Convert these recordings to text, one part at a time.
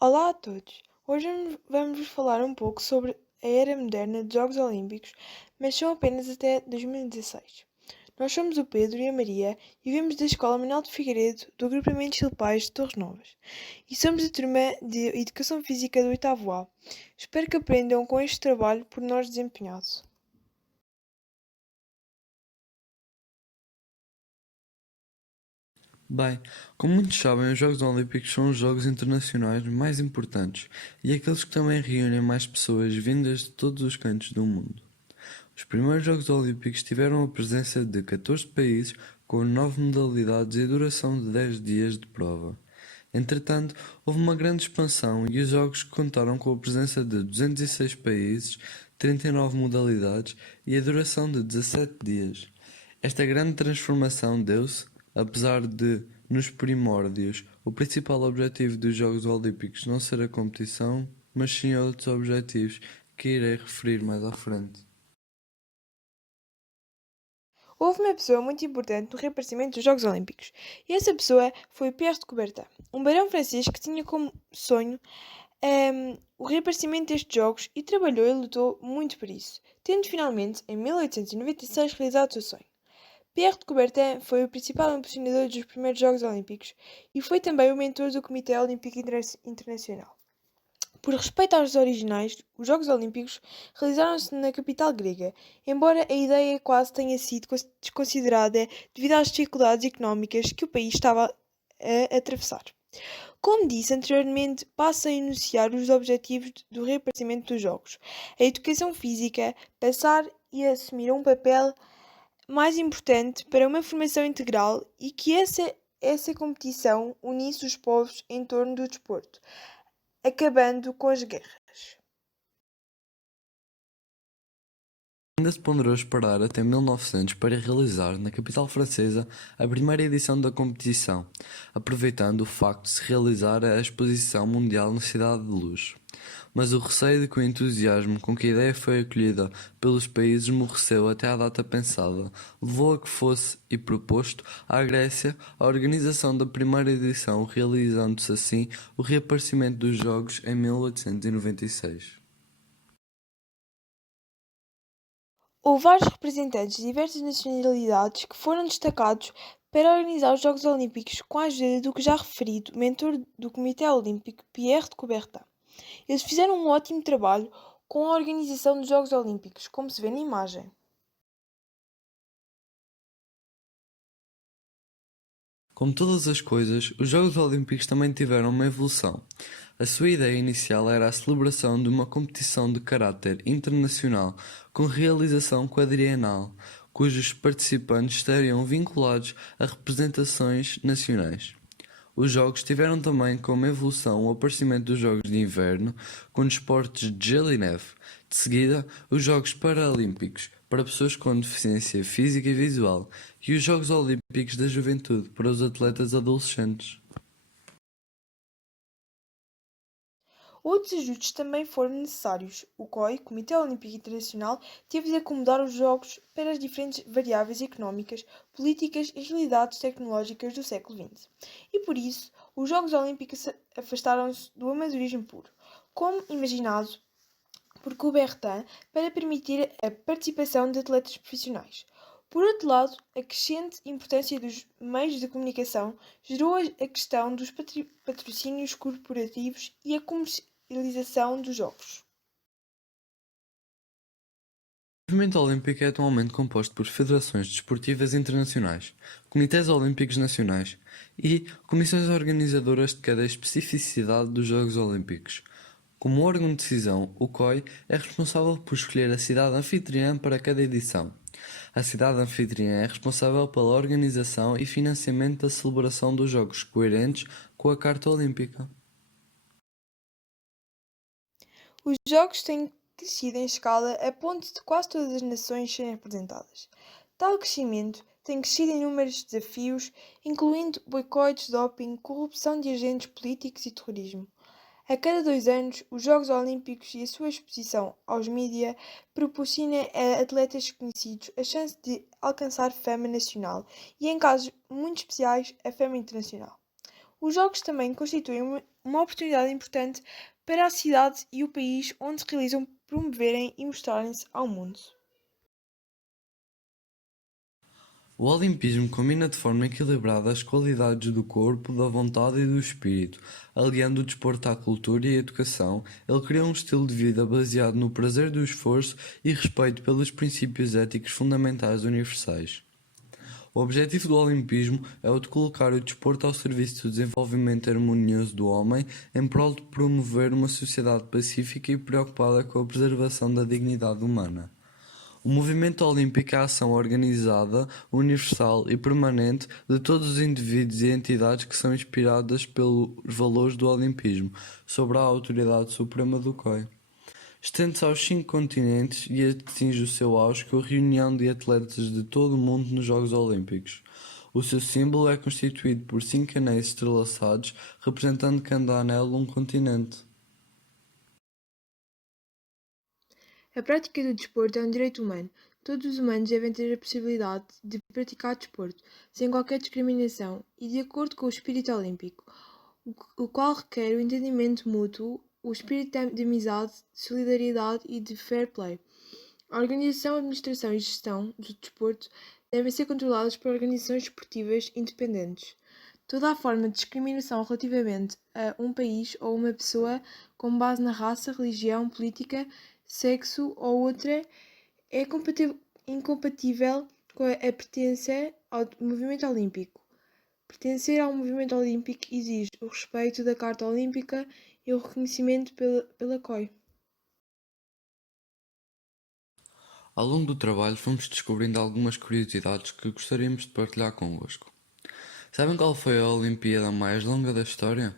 Olá a todos! Hoje vamos falar um pouco sobre a era moderna dos Jogos Olímpicos, mas são apenas até 2016. Nós somos o Pedro e a Maria e viemos da Escola Manuel de Figueiredo, do Agrupamento Silpais de Torres Novas. E somos a turma de Educação Física do 8º A. Espero que aprendam com este trabalho por nós desempenhado. Bem, como muitos sabem, os Jogos Olímpicos são os jogos internacionais mais importantes e aqueles que também reúnem mais pessoas vindas de todos os cantos do mundo. Os primeiros Jogos Olímpicos tiveram a presença de 14 países com 9 modalidades e duração de 10 dias de prova. Entretanto, houve uma grande expansão e os Jogos contaram com a presença de 206 países, 39 modalidades e a duração de 17 dias. Esta grande transformação deu-se, apesar de, nos primórdios, o principal objetivo dos Jogos Olímpicos não ser a competição, mas sim outros objetivos que irei referir mais à frente. Houve uma pessoa muito importante no reaparecimento dos Jogos Olímpicos, e essa pessoa foi Pierre de Coubertin, um barão francês que tinha como sonho o reaparecimento destes jogos e trabalhou e lutou muito por isso, tendo finalmente, em 1896, realizado o seu sonho. Pierre de Coubertin foi o principal impulsionador dos primeiros Jogos Olímpicos e foi também o mentor do Comitê Olímpico Internacional. Por respeito aos originais, os Jogos Olímpicos realizaram-se na capital grega, embora a ideia quase tenha sido desconsiderada devido às dificuldades económicas que o país estava a atravessar. Como disse anteriormente, passo a enunciar os objetivos do reaparecimento dos Jogos. A educação física, passar e assumir um papel mais importante para uma formação integral e que essa competição unisse os povos em torno do desporto, acabando com as guerras. Ainda se ponderou esperar até 1900 para realizar, na capital francesa, a primeira edição da competição, aproveitando o facto de se realizar a Exposição Mundial na Cidade de Luz. Mas o receio de que o entusiasmo com que a ideia foi acolhida pelos países morreceu até à data pensada, levou a que fosse, e proposto, à Grécia a organização da primeira edição, realizando-se assim o reaparecimento dos Jogos em 1896. Houve vários representantes de diversas nacionalidades que foram destacados para organizar os Jogos Olímpicos com a ajuda do que já referido mentor do Comitê Olímpico, Pierre de Coubertin. Eles fizeram um ótimo trabalho com a organização dos Jogos Olímpicos, como se vê na imagem. Como todas as coisas, os Jogos Olímpicos também tiveram uma evolução. A sua ideia inicial era a celebração de uma competição de caráter internacional com realização quadrienal, cujos participantes estariam vinculados a representações nacionais. Os jogos tiveram também como evolução o aparecimento dos Jogos de Inverno, com desportos de gelo e neve. De seguida, os Jogos Paralímpicos, para pessoas com deficiência física e visual, e os Jogos Olímpicos da Juventude, para os atletas adolescentes. Outros ajustes também foram necessários. O COI, Comitê Olímpico Internacional, teve de acomodar os Jogos para as diferentes variáveis económicas, políticas e realidades tecnológicas do século XX. E por isso, os Jogos Olímpicos afastaram-se do amadorismo puro, como imaginado por Coubertin, para permitir a participação de atletas profissionais. Por outro lado, a crescente importância dos meios de comunicação gerou a questão dos patrocínios corporativos e a comercialização dos jogos. O movimento olímpico é atualmente composto por federações desportivas internacionais, comitês olímpicos nacionais e comissões organizadoras de cada especificidade dos Jogos Olímpicos. Como órgão de decisão, o COI é responsável por escolher a cidade anfitriã para cada edição. A cidade anfitriã é responsável pela organização e financiamento da celebração dos Jogos coerentes com a Carta Olímpica. Os jogos têm crescido em escala a ponto de quase todas as nações serem representadas. Tal crescimento tem crescido em inúmeros desafios, incluindo boicotes, doping, corrupção de agentes políticos e terrorismo. A cada 2 anos, os Jogos Olímpicos e a sua exposição aos mídia proporciona a atletas conhecidos a chance de alcançar fama nacional e, em casos muito especiais, a fama internacional. Os Jogos também constituem uma oportunidade importante para a cidade e o país onde se realizam promoverem e mostrarem-se ao mundo. O Olimpismo combina de forma equilibrada as qualidades do corpo, da vontade e do espírito, aliando o desporto à cultura e à educação. Ele cria um estilo de vida baseado no prazer do esforço e respeito pelos princípios éticos fundamentais universais. O objetivo do Olimpismo é o de colocar o desporto ao serviço do desenvolvimento harmonioso do homem, em prol de promover uma sociedade pacífica e preocupada com a preservação da dignidade humana. O movimento olímpico é a ação organizada, universal e permanente de todos os indivíduos e entidades que são inspiradas pelos valores do olimpismo, sob a autoridade suprema do COI. Estende-se aos 5 continentes e atinge o seu auge com a reunião de atletas de todo o mundo nos Jogos Olímpicos. O seu símbolo é constituído por 5 anéis entrelaçados, representando cada anel um continente. A prática do desporto é um direito humano. Todos os humanos devem ter a possibilidade de praticar desporto, sem qualquer discriminação e de acordo com o espírito olímpico, o qual requer o entendimento mútuo, o espírito de amizade, de solidariedade e de fair play. A organização, administração e gestão do desporto devem ser controladas por organizações esportivas independentes. Toda a forma de discriminação relativamente a um país ou uma pessoa com base na raça, religião, política, sexo ou outra é incompatível com a pertença ao movimento olímpico. Pertencer ao movimento olímpico exige o respeito da Carta Olímpica e o reconhecimento pela COI. Ao longo do trabalho fomos descobrindo algumas curiosidades que gostaríamos de partilhar convosco. Sabem qual foi a Olimpíada mais longa da história?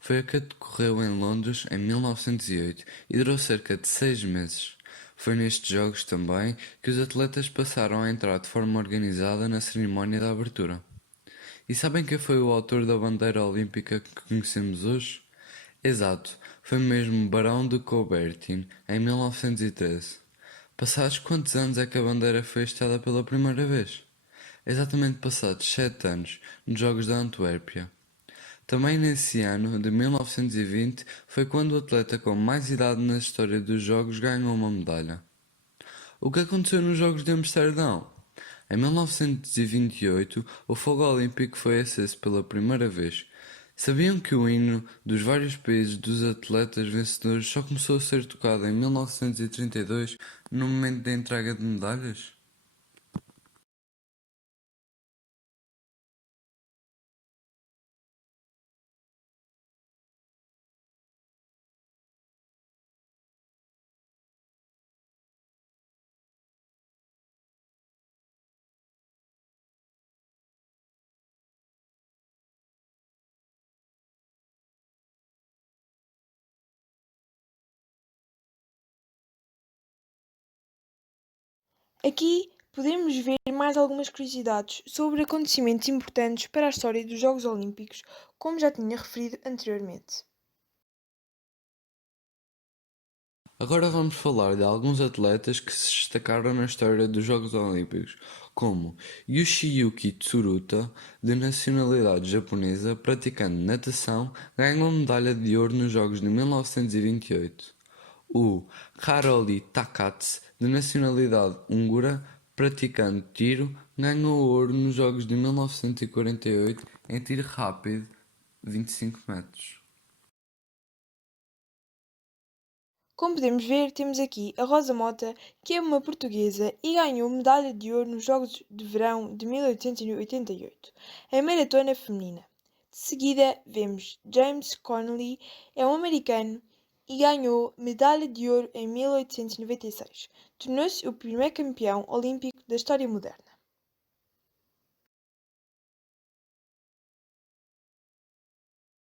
Foi a que decorreu em Londres em 1908 e durou cerca de 6 meses. Foi nestes jogos também que os atletas passaram a entrar de forma organizada na cerimónia da abertura. E sabem quem foi o autor da bandeira olímpica que conhecemos hoje? Exato, foi mesmo Barão de Coubertin, em 1913. Passados quantos anos é que a bandeira foi hasteada pela primeira vez? Exatamente passados 7 anos, nos Jogos da Antuérpia. Também nesse ano, de 1920, foi quando o atleta com mais idade na história dos Jogos ganhou uma medalha. O que aconteceu nos Jogos de Amsterdão? Em 1928, o fogo olímpico foi aceso pela primeira vez. Sabiam que o hino dos vários países dos atletas vencedores só começou a ser tocado em 1932, no momento da entrega de medalhas? Aqui podemos ver mais algumas curiosidades sobre acontecimentos importantes para a história dos Jogos Olímpicos, como já tinha referido anteriormente. Agora vamos falar de alguns atletas que se destacaram na história dos Jogos Olímpicos, como Yoshiyuki Tsuruta, de nacionalidade japonesa, praticando natação, ganhou a medalha de ouro nos Jogos de 1928. O Karoli Takats, de nacionalidade húngara, praticando tiro, ganhou ouro nos Jogos de 1948 em tiro rápido 25 metros. Como podemos ver, temos aqui a Rosa Mota, que é uma portuguesa e ganhou medalha de ouro nos Jogos de Verão de 1888, em maratona feminina. De seguida, vemos James Connolly, é um americano e ganhou medalha de ouro em 1896. Tornou-se o primeiro campeão olímpico da história moderna.